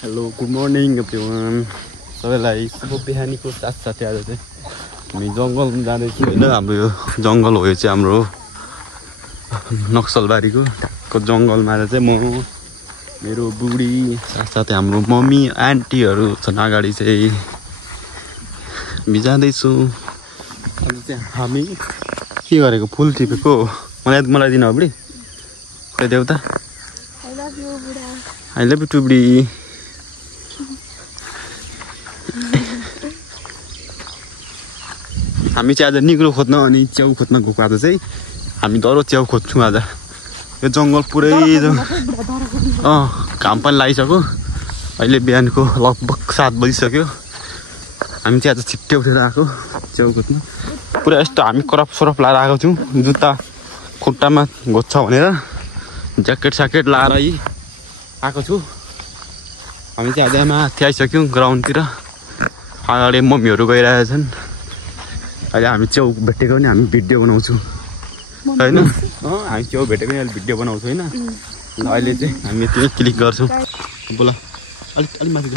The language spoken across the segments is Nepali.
हेलो गुड मर्निङ एभ्रिवान सबैलाई शुभ बिहानीको साथसाथै आज चाहिँ हामी जङ्गल जाँदैछौँ होइन हाम्रो यो जङ्गल हो यो चाहिँ हाम्रो नक्सलबारीको जङ्गलमा चाहिँ म मेरो बुढी साथसाथै हाम्रो मम्मी आन्टीहरू छन् अगाडि चाहिँ हामी जाँदैछौँ। आज चाहिँ हामी के गरेको फुल टिपेको मलाई दिनु हो बुढी खै देउता आई लभ यु टु बुढी। हामी चाहिँ आज निग्रो खोज्न अनि च्याउ खोज्न गएको आज चाहिँ हामी डह्रो च्याउ खोज्छौँ आज यो जङ्गल पुरै घाम पनि लागिसक्यो अहिले बिहानको लगभग 7 बजिसक्यो। हामी चाहिँ आज छिट्टै उठेर आएको च्याउ खोज्न पुरा यस्तो हामी करप लाएर आएको छौँ जुत्ता खुट्टामा घोज्छ भनेर ज्याकेट स्याकेट लाएर आएको छु। हामी चाहिँ आज माथि आइसक्यौँ ग्राउन्डतिर अगाडि मम्मीहरू गइरहेछन्। अहिले हामी च्याउ भेटेको नि हामी भिडियो बनाउँछौँ होइन हामी च्याउ भेटेको नि अहिले भिडियो बनाउँछौँ होइन अहिले चाहिँ हामी त्यही क्लिक गर्छौँ। बोल अलिक माथि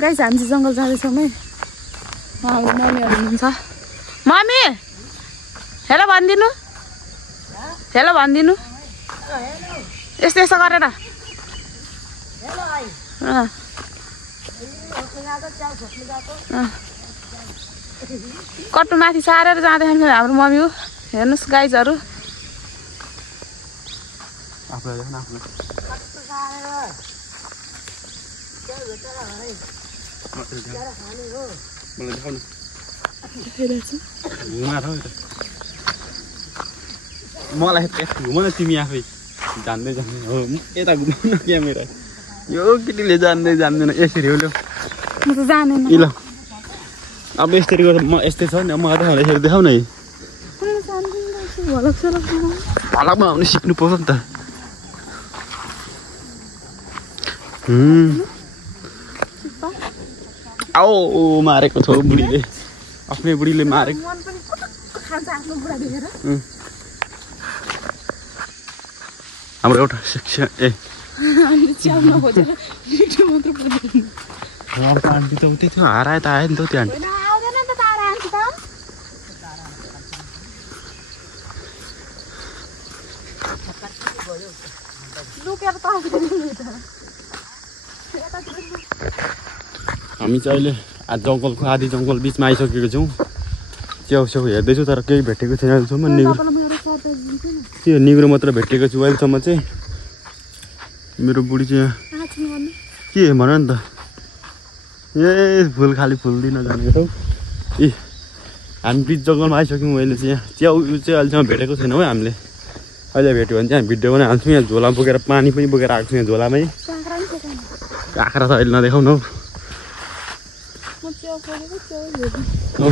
गाइस हामी चाहिँ जङ्गल जाँदैछौँ है मम्मीहरू हुनुहुन्छ। मम्मी हेलो भनिदिनु यस्तो यस्तो गरेर कट्टु माथि सारेर जाँदाखेरि हाम्रो मम्मी हो हेर्नुहोस् गाइजहरू मलाई घुम न तिमी आफै जान्दै हो यता घुमाउन क्यामेरा यो केटीले जान्दैन यसरी हो म त जान्दैन ल अब यसरी गर्दा म यस्तै छ नि म त यसरी देखाउ न भलक बनाउनु सिक्नु पर्छ नि त। आओ मारेको छ बुढीले आफ्नै बुढीले मारेको हाम्रो एउटा सेक्सन आन्टी त उतै थियो हराए त आयो नि त त्यो आन्टी हामी चाहिँ अहिले जङ्गलको आधी जङ्गल बिचमा आइसकेको छौँ। च्याउ हेर्दैछु तर केही भेटेको छैन अहिलेसम्म। निग्रो मात्र भेटेको छु अहिलेसम्म चाहिँ। मेरो बुढी चाहिँ के भन नि त ए फुल खालि फुल दिन जानेको छौँ। हामी बिच जङ्गलमा आइसक्यौँ। अहिले चाहिँ यहाँ च्याउ चाहिँ अहिलेसम्म भेटेको छैनौँ है हामीले। अहिले भेट्यो भने चाहिँ हामी भिडियो बनाइहाल्छौँ। यहाँ झोला बोकेर पानी पनि बोकेर आएको छु यहाँ झोलामै। काँक्रा त अहिले नदेखाउनु हौ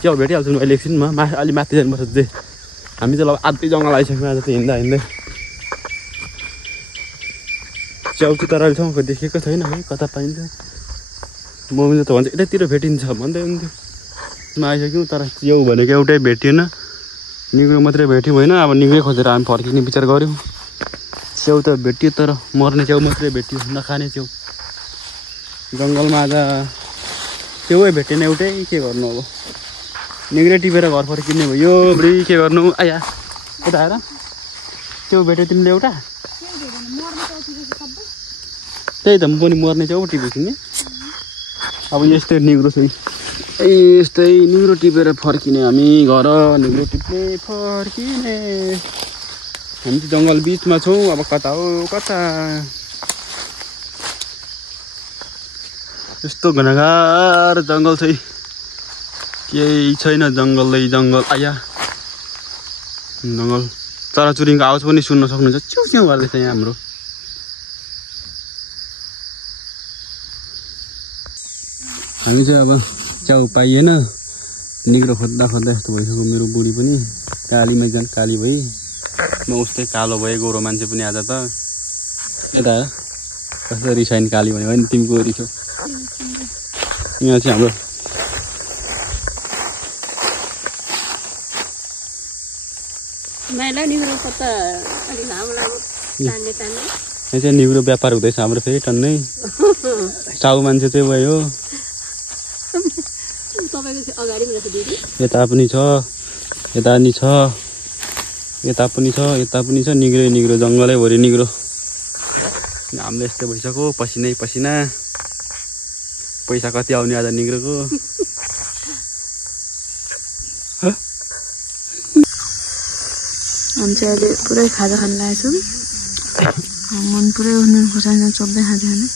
च्याउ भेटिहाल्छौँ अहिले एकछिनमा अलि माथि जानुपर्छ चाहिँ। हामी चाहिँ आधी जङ्गल आइसक्यौँ आज चाहिँ हिँड्दा च्याउ चाहिँ तर अहिलेसम्म देखेको छैन है कता पाइन्छ। मम्मीले त भन्छ यतातिर भेटिन्छ भन्दै हुन्थ्यो आइसक्यौँ तर च्याउ भनेको एउटै भेटिएन निग्रो मात्रै भेट्यौँ होइन। अब निग्रै खोजेर हामी फर्किने विचार गऱ्यौँ। च्याउ त भेटियो तर मर्ने च्याउ मात्रै भेटियो नखाने च्याउ जङ्गलमा आज च्याउै भेटेन एउटै के गर्नु अब निग्रै टिपेर घर फर्किने भयो। बुढी के गर्नु आया यता आएर च्याउ भेट्यो तिमीले एउटा त्यही त म पनि मर्ने च्याउ टिपेको नि। अब यस्तै निग्रो छ यस्तै निग्रो टिपेर फर्किने हामी घर निग्रो टिप्ने फर्किने। हामी चाहिँ जङ्गल बिचमा छौँ अब कता हो कता यस्तो घनघार जङ्गल चाहिँ केही छैन जङ्गलै जङ्गल आया जङ्गल चराचुरुङ्गीको आवाज पनि सुन्न सक्नुहुन्छ च्याउ च्याउ गर्दैछ यहाँ हाम्रो। हामी चाहिँ अब च्याउ पाइएन निग्रो खोज्दा यस्तो भइसक्यो। मेरो बुढी पनि कालीमै काली भई म उस्तै कालो भएँ गोरो मान्छे पनि आज त यता कस्तो रिसाइन काली भन्यो भने तिमीको रिसो। यहाँ चाहिँ हाम्रो मैला निग्रो कता अलि लामो तान्ने यहाँ चाहिँ निग्रो व्यापार हुँदैछ हाम्रो फेरि टन्नै चाउ मान्छे चाहिँ भयो यता पनि छ यता नि छ यता पनि छ निग्रो जङ्गलै भरि निग्रो हामीले यस्तो भइसक्यो पसिनै पसिना पैसा कति आउने आज निग्रोको हामी चाहिँ अहिले पुरै खाजा खान लागेछौँ मन पुरै नुन खोर्सानी चोप्दै खाँदै खाने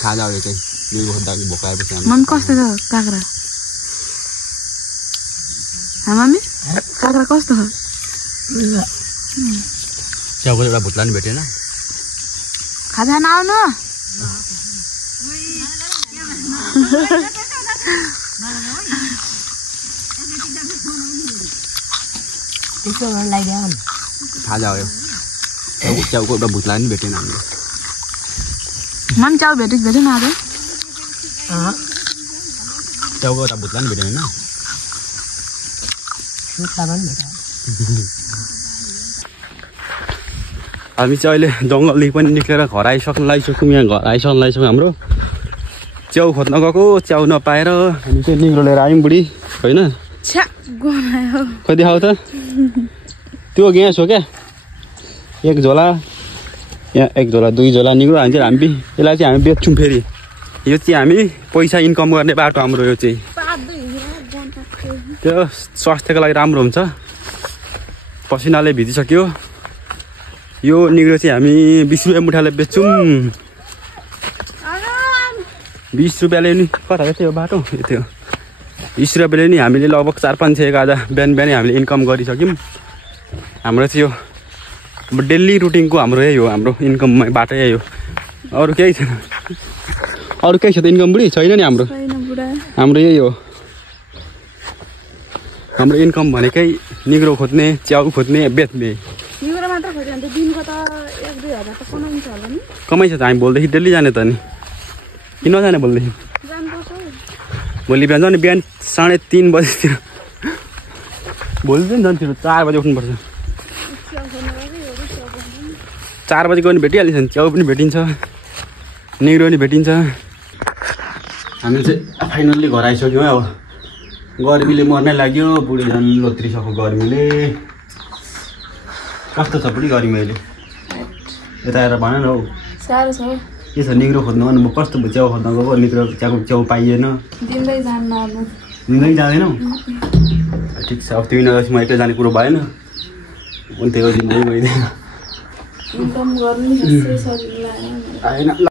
खाजा हो चाहिँ निग्रो खोज्दाखेरि भोक आएपछि मम्मी कस्तो छ काँक्रा मम्मी काँक्रा कस्तो छ च्याउको एउटा भुत्ला नि भेटेन खाजा खान आउनु खाजा हो च्याउको एउटा भुत्ला नि भेटेन हामीले मम्मी च्याउ भेटेन आज च्याउको एउटा भुत्ला नि भेटेन हामी चाहिँ अहिले जङ्गलदेखि पनि निक्लेर घर आइसक्नु लागिसक्यौँ यहाँ घर आइसक्नु लागिसक्यौँ हाम्रो च्याउ खोज्न गएको च्याउ नपाएर हामी चाहिँ निग्रो लिएर आयौँ बुढी होइन कति खाऊ त त्यो ग्यास हो क्या एक झोला यहाँ एक झोला 2 झोला निग्रो हान्छ हामी यसलाई चाहिँ हामी बेच्छौँ फेरि यो चाहिँ हामी पैसा इन्कम गर्ने बाटो हाम्रो यो चाहिँ त्यो स्वास्थ्यको लागि राम्रो हुन्छ पसिनाले भिजिसक्यो यो निग्रो चाहिँ हामी 20 रुपियाँ मुठाले बेच्छौँ 20 रुपियाँले नि कता हो त्यो बाटो त्यो 20 रुपियाँले नि हामीले लगभग 4-5 सय आज बिहानै हामीले इन्कम गरिसक्यौँ हाम्रो चाहिँ यो डेली रुटिनको हाम्रो यही हो हाम्रो इन्कम बाटो यही हो अरू केही छैन अरू केही छ त इन्कम बुढी छैन नि हाम्रो यही हो हाम्रो इन्कम भनेकै निग्रो खोज्ने च्याउ खोज्ने बेच्ने कमाइ छ त हामी भोलिदेखि डेली जाने त नि किन नजाने भोलिदेखि भोलि बिहान जाने बिहान 3:30 बजीतिर भोलि चाहिँ जान्थ्यो 4 बजी उठ्नुपर्छ 4 बजी गयो भने भेटिहालिन्छ नि च्याउ पनि भेटिन्छ निग्रो पनि भेटिन्छ हामी चाहिँ फाइनल्ली घर आइसक्यौँ है अब गर्मीले मर्नै लाग्यो बुढी झन् लोत्रिसक्यो गर्मीले कस्तो छ बुढी गर्मी अहिले यता आएर भन न हौ साह्रो छ के छ निग्रो खोज्नु अनि म कस्तो च्याउ खोज्न गएको निग्रो च्याउ पाइएन दिँदै जाँदैनौ ठिक छ अब तिमी नगएपछि म एक्लै जाने कुरो भएन अनि त्यही दिँदै गइदिएन इन्कम गर्नु सजिलो आएन ल